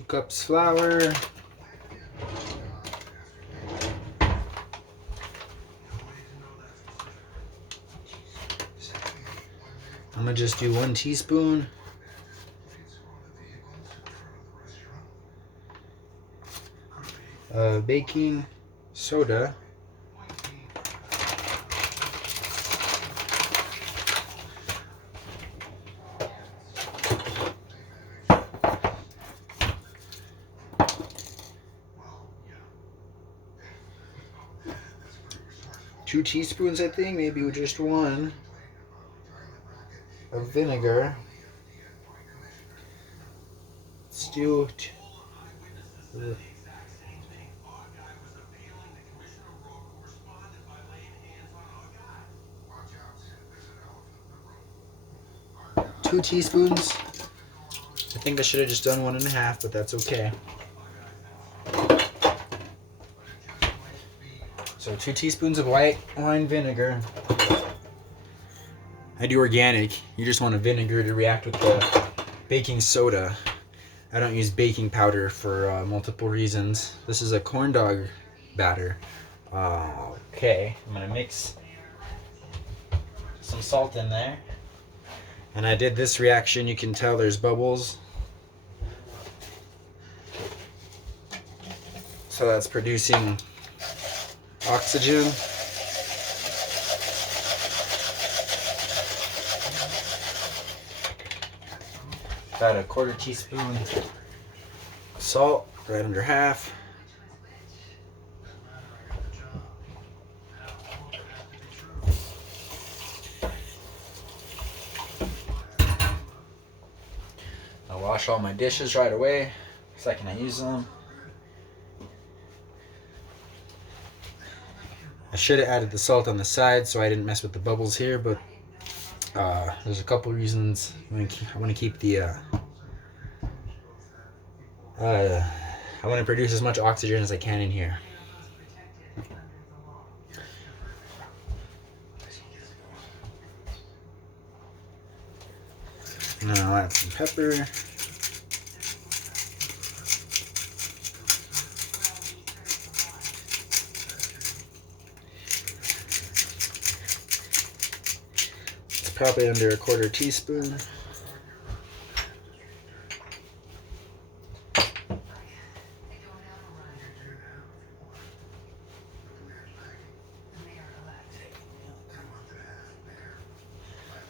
2 cups flour. I'm gonna just do 1 teaspoon. Of baking soda. Two teaspoons, I think, maybe just 1 of vinegar. Let's do 2 teaspoons. I think I should have just done 1.5, but that's okay. So 2 teaspoons of white wine vinegar. I do organic. You just want a vinegar to react with the baking soda. I don't use baking powder for multiple reasons. This is a corn dog batter. Okay, I'm gonna mix some salt in there. And I did this reaction. You can tell there's bubbles. So that's producing oxygen. About a 1/4 teaspoon salt, right under half. I'll wash all my dishes right away the second I use them. I should have added the salt on the side so I didn't mess with the bubbles here, but there's a couple reasons. I want to keep the I want to produce as much oxygen as I can in here. Now I'll add some pepper. It's probably under a 1/4 teaspoon.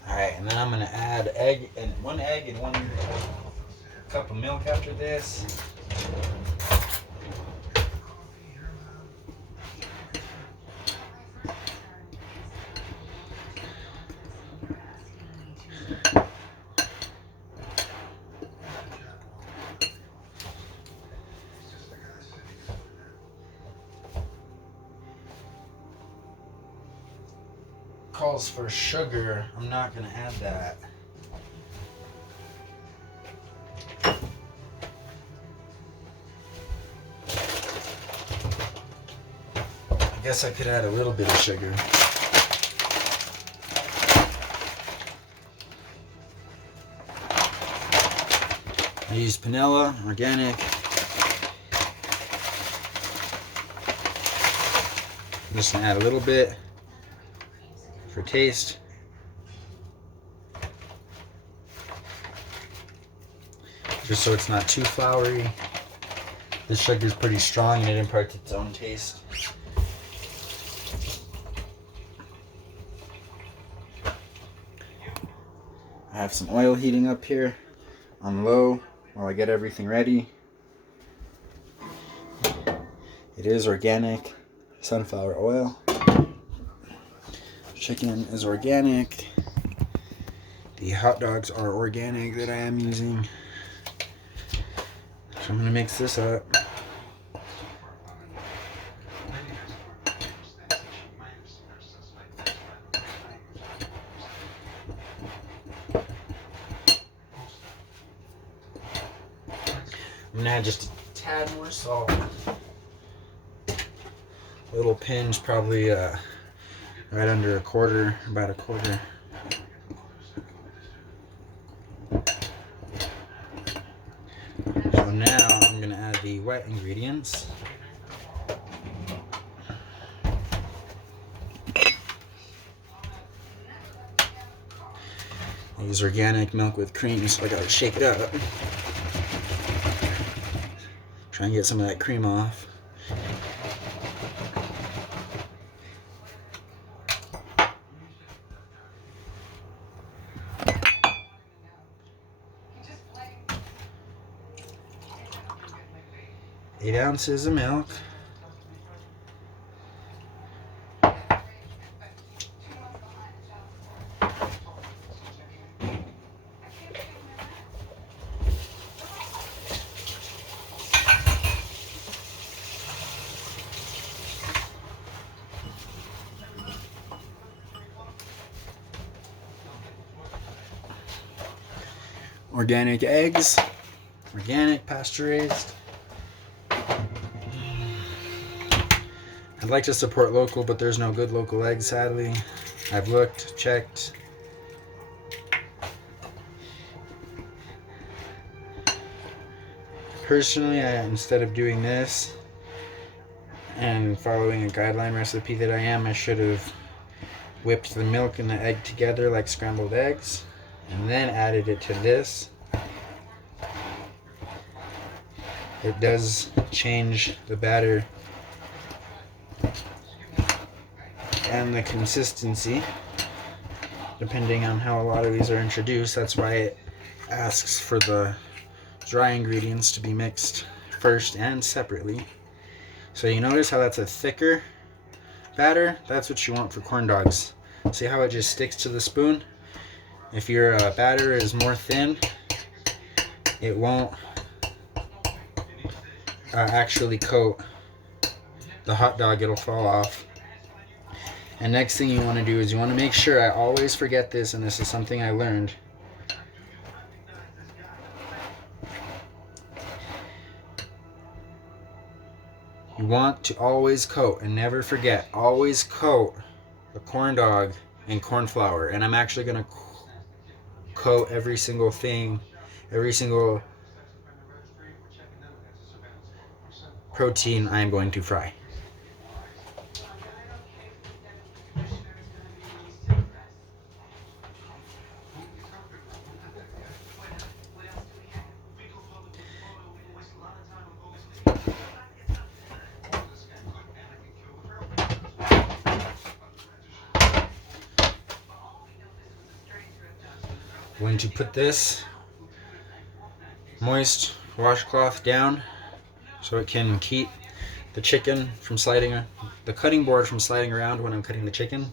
Alright, and then I'm going to add 1 egg and 1 cup of milk after this. Calls for sugar. I'm not going to add that. I guess I could add a little bit of sugar. I use panela, organic. I'm just going to add a little bit for taste. Just so it's not too floury. This sugar is pretty strong and it imparts its own taste. I have some oil heating up here on low while I get everything ready. It is organic sunflower oil. Chicken is organic. The hot dogs are organic that I am using. So I'm going to mix this up. I'm going to add just a tad more salt. A little pinch, probably right under a 1/4, about a 1/4. So now the wet ingredients. I use organic milk with cream, so I gotta shake it up. Try and get some of that cream off. Eight ounces of milk. Organic eggs, organic, pasture raised. I'd like to support local, but there's no good local eggs, sadly. I've looked, checked. Personally, instead of doing this and following a guideline recipe that I should have whipped the milk and the egg together like scrambled eggs and then added it to this. It does change the batter and the consistency depending on how a lot of these are introduced. That's why it asks for the dry ingredients to be mixed first and separately. So you notice how that's a thicker batter? That's what you want for corn dogs. See how it just sticks to the spoon? If your batter is more thin, it won't actually coat the hot dog, it'll fall off. And next thing you want to do is you want to make sure, I always forget this, and this is something I learned. You want to always coat, and never forget, always coat the corn dog in corn flour. And I'm actually going to coat every single thing, every single protein I am going to fry. I'm going to put this moist washcloth down so it can keep the chicken from sliding, the cutting board from sliding around when I'm cutting the chicken.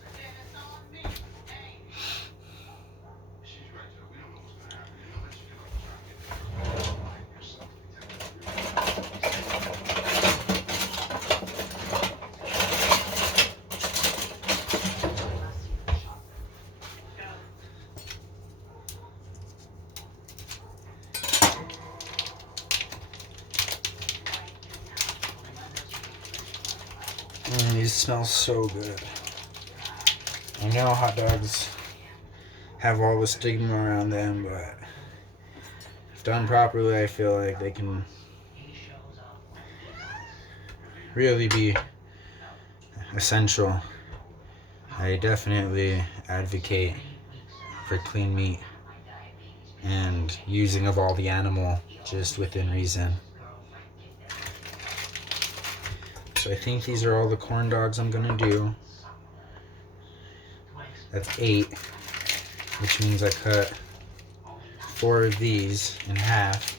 These smell so good. I know hot dogs have all the stigma around them, but if done properly, I feel like they can really be essential. I definitely advocate for clean meat and using of all the animal just within reason. So I think these are all the corn dogs I'm gonna do. That's 8, which means I cut 4 of these in half.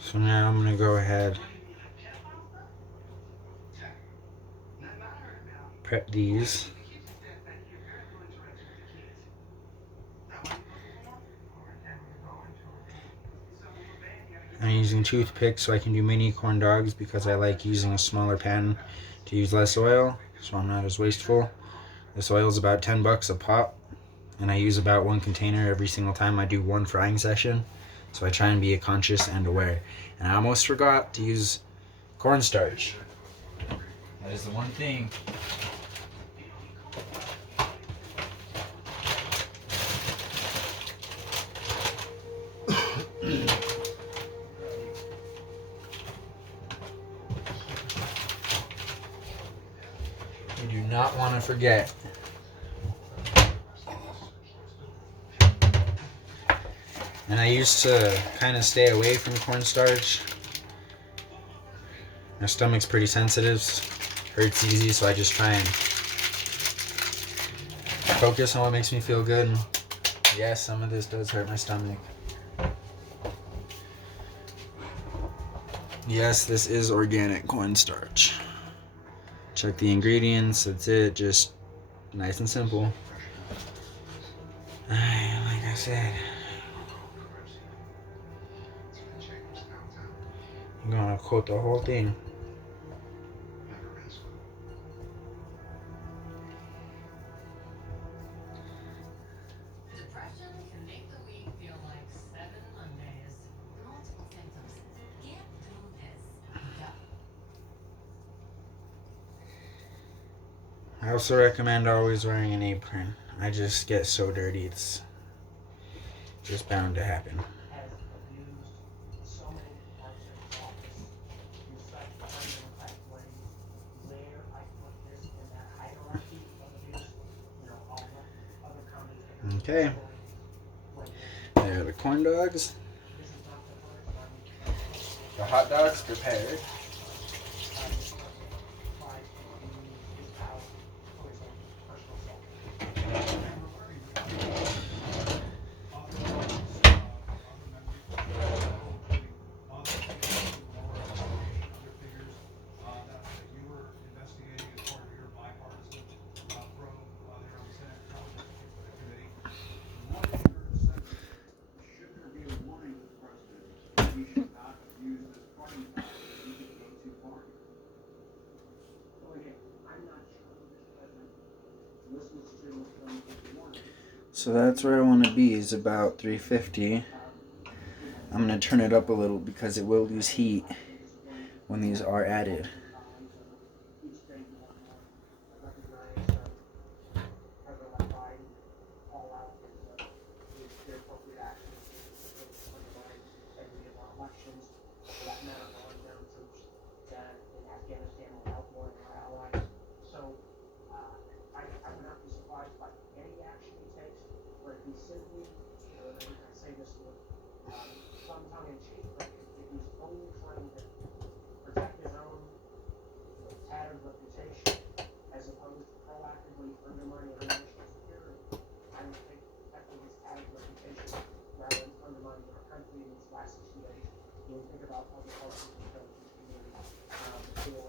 So now I'm going to go ahead, prep these. I using toothpicks so I can do mini corn dogs because I like using a smaller pan to use less oil, so I'm not as wasteful. This oil is about $10 a pop, and I use about 1 container every single time I do 1 frying session. So I try and be conscious and aware. And I almost forgot to use cornstarch. That is the one thing. You do not want to forget. And I used to kind of stay away from cornstarch. My stomach's pretty sensitive, hurts easy, so I just try and focus on what makes me feel good. And yes, some of this does hurt my stomach. Yes, this is organic cornstarch. Check the ingredients, that's it, just nice and simple. Like I said, I'm gonna coat the whole thing. I also recommend always wearing an apron. I just get so dirty, it's just bound to happen. Okay, there are the corn dogs. The hot dogs prepared. So that's where I want to be, is about 350. I'm going to turn it up a little because it will lose heat when these are added.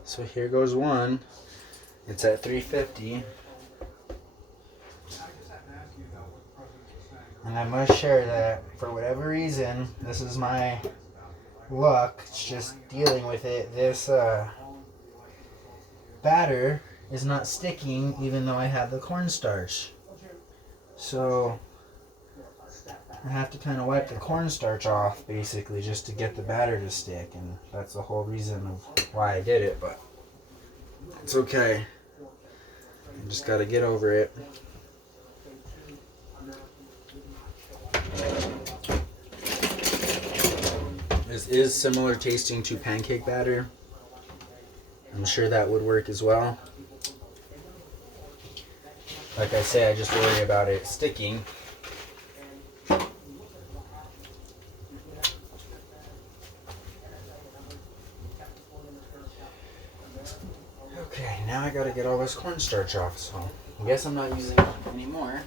So here goes one. It's at 350. And I must share that for whatever reason, this is my luck. It's just dealing with it. This batter is not sticking even though I have the cornstarch. So I have to kind of wipe the cornstarch off basically just to get the batter to stick, and that's the whole reason of why I did it, but it's okay. I just gotta get over it. This is similar tasting to pancake batter. I'm sure that would work as well. Like I say, I just worry about it sticking. Okay, now I gotta get all this cornstarch off, so I guess I'm not using it anymore.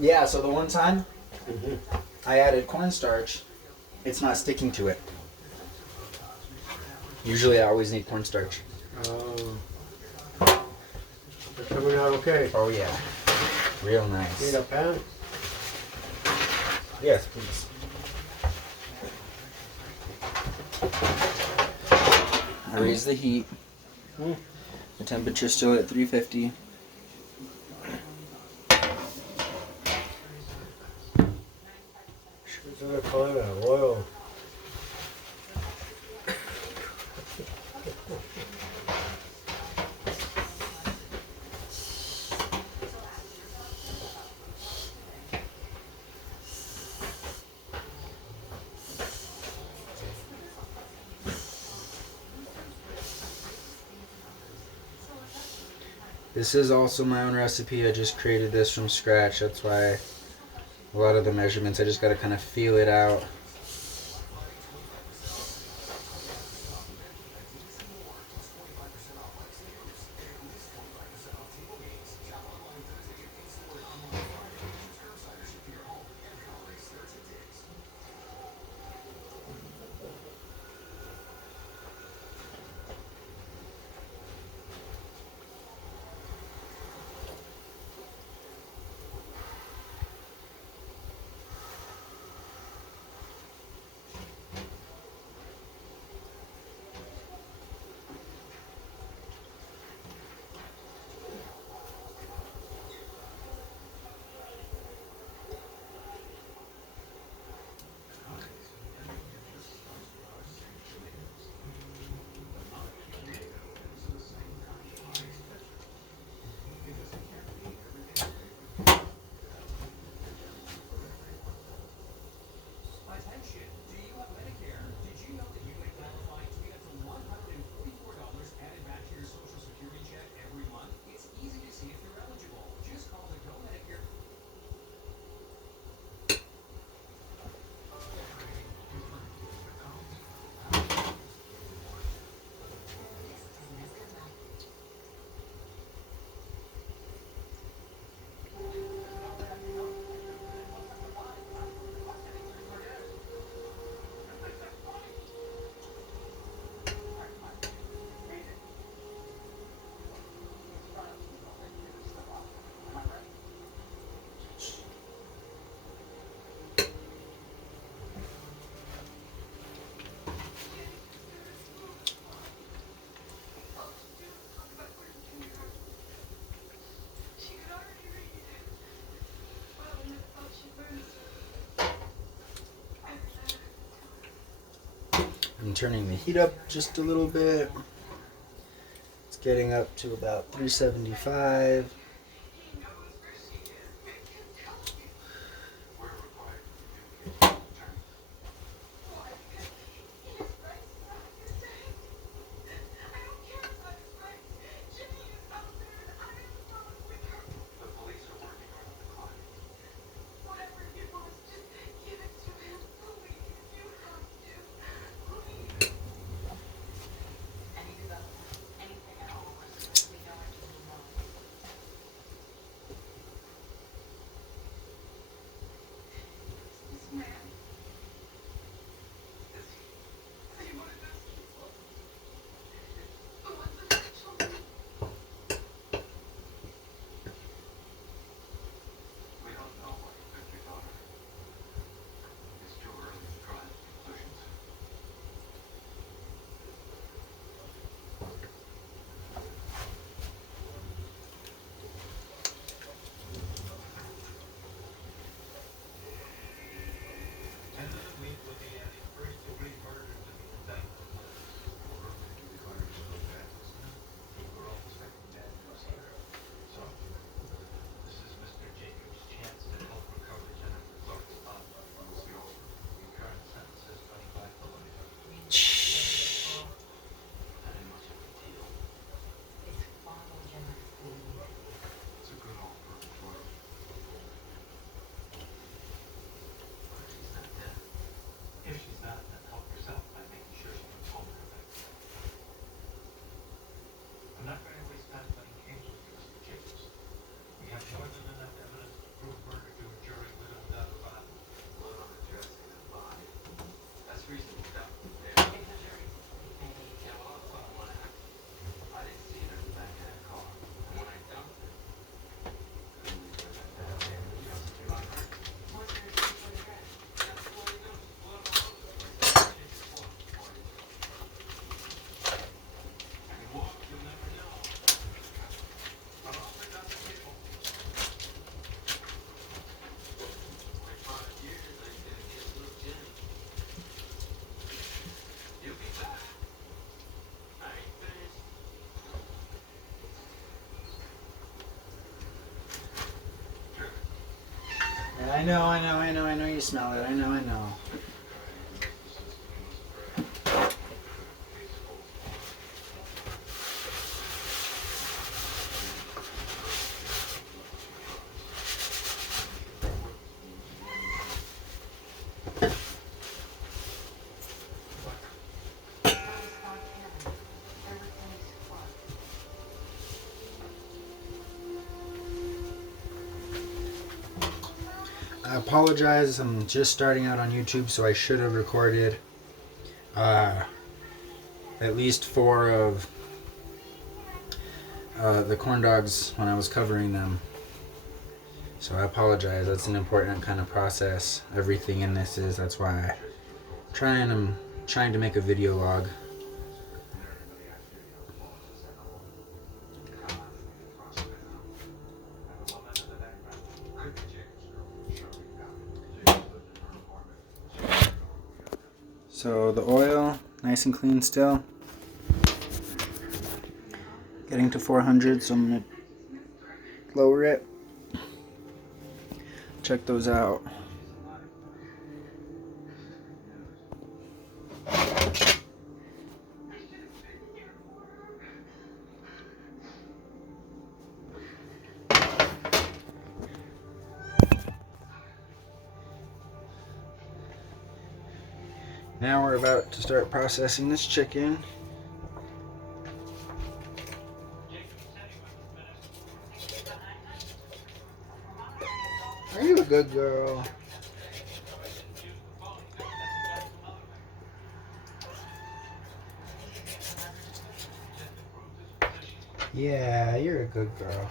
Yeah, so the one time I added cornstarch, it's not sticking to it. Usually I always need cornstarch. It's coming out okay. Oh yeah, real nice. Need a pan? Yes, please. I raised the heat. The temperature's still at 350. It's another kind of oil. This is also my own recipe. I just created this from scratch. That's why a lot of the measurements, I just got to kind of feel it out. I'm turning the heat up just a little bit. It's getting up to about 375. I know you smell it. I know. I apologize. I'm just starting out on YouTube, so I should have recorded at least 4 of the corn dogs when I was covering them. So I apologize. That's an important kind of process. Everything in this is. That's why I'm trying to make a video log. So the oil, nice and clean still. Getting to 400, so I'm going to lower it. Check those out. Now we're about to start processing this chicken. Are you a good girl? Yeah, you're a good girl.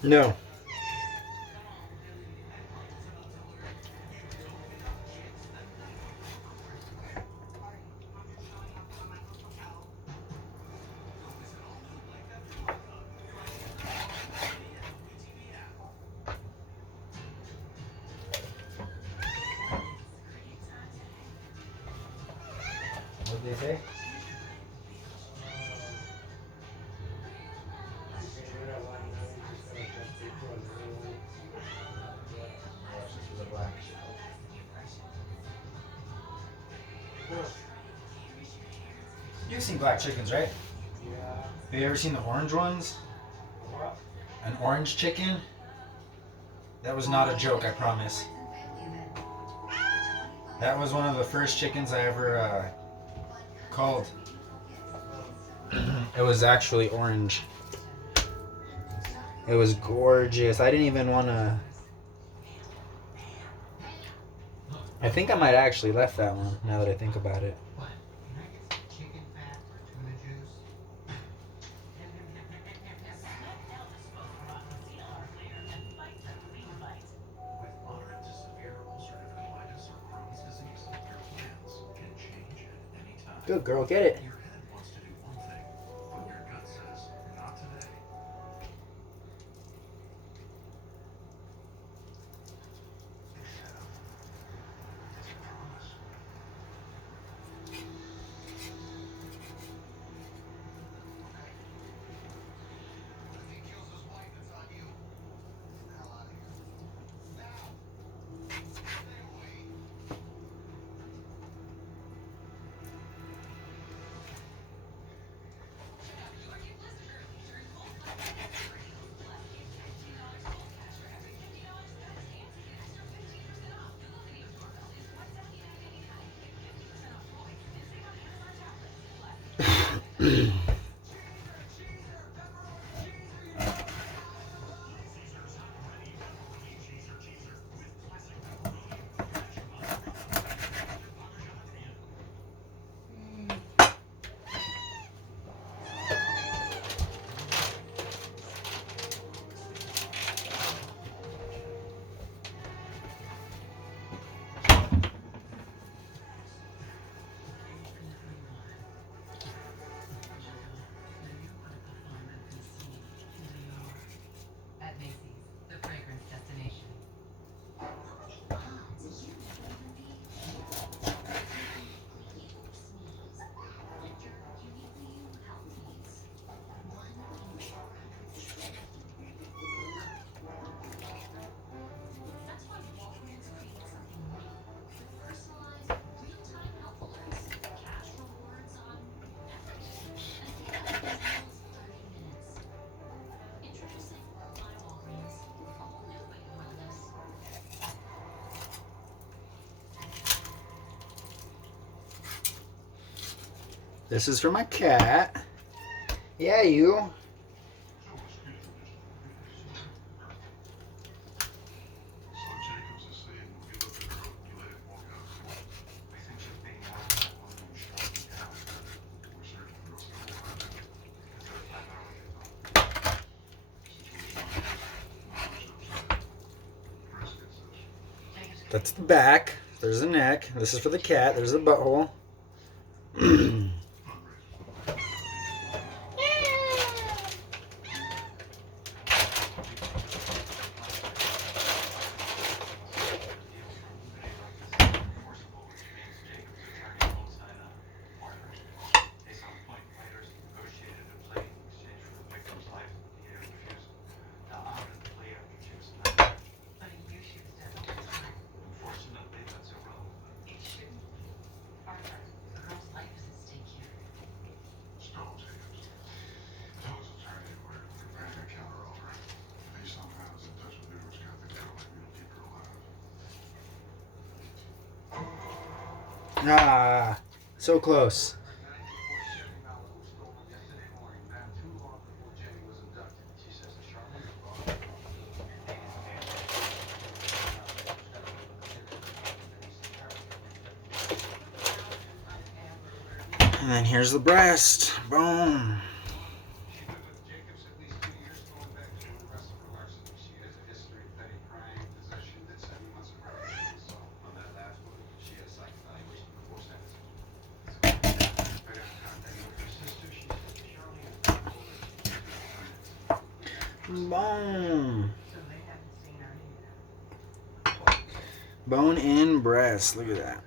No. What did they say? You've seen black chickens, right? Yeah. Have you ever seen the orange ones? What? An orange chicken? That was not a joke, I promise. That was one of the first chickens I ever called. It was actually orange. It was gorgeous. I didn't even want to... I think I might have actually left that one, now that I think about it. Good girl, get it. This is for my cat. Yeah, you. That's the back. There's the neck. This is for the cat. There's the butthole. Ah, so close. And then here's the breast. Boom. Boom. Bone in breast. Look at that.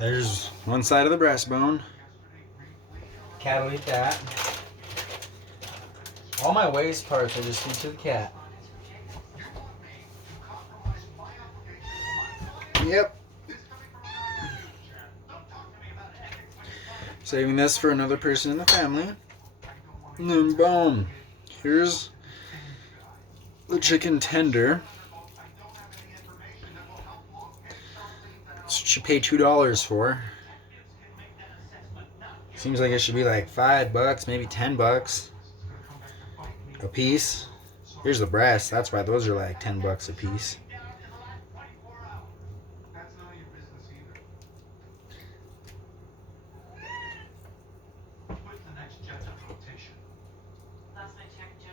There's one side of the breastbone. Cat will eat that. All my waste parts I just feed to the cat. Yep. Saving this for another person in the family. And then boom. Here's the chicken tender. This you pay $2 for. Seems like it should be like $5, maybe $10 a piece. Here's the breast. That's why those are like $10 a piece.